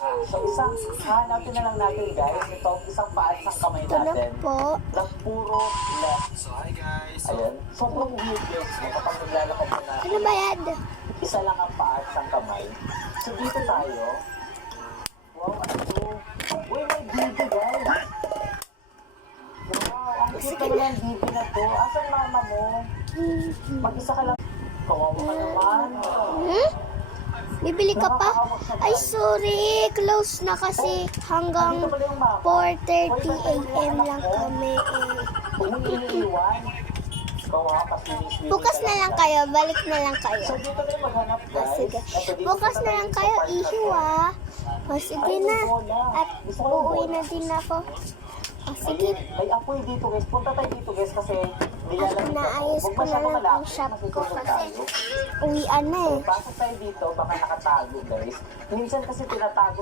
So hanapin na lang natin guys, itong isang paa at isang kamay Ito na natin. po. Na puro left. So hi guys. Ayan. Sobrang weird guys, no? Kapag naglalakad na natin, Ano ba yan? isa lang ang paa at isang kamay. So dito tayo. Wow, ano to? Uy, may bibi guys. Wow, ang cute naman ng bibi na to. Asan mama mo? Mag-isa ka lang. Kawawa ka naman. Bibili ka pa? Ay, sorry. Close na kasi hanggang 4:30 AM lang kami. Umiiwan. Kawawa kasi sweet. Bukas na lang kayo. Balik na lang kayo. So dito tayo maghanap O, guys. sige. Ito, dito Bukas tayo na lang sa kayo. part na to. Ihiwa. O, sige na. At uuwi na din ako. O, sige. May apoy dito guys. Punta tayo dito guys kasi nilalamig ako. naayos Huwag ko na masyadong lang ang malapit, shop ko masusunod kasi tayo. uwian na eh. Pasok tayo dito, baka nakatago guys. Minsan kasi tinatago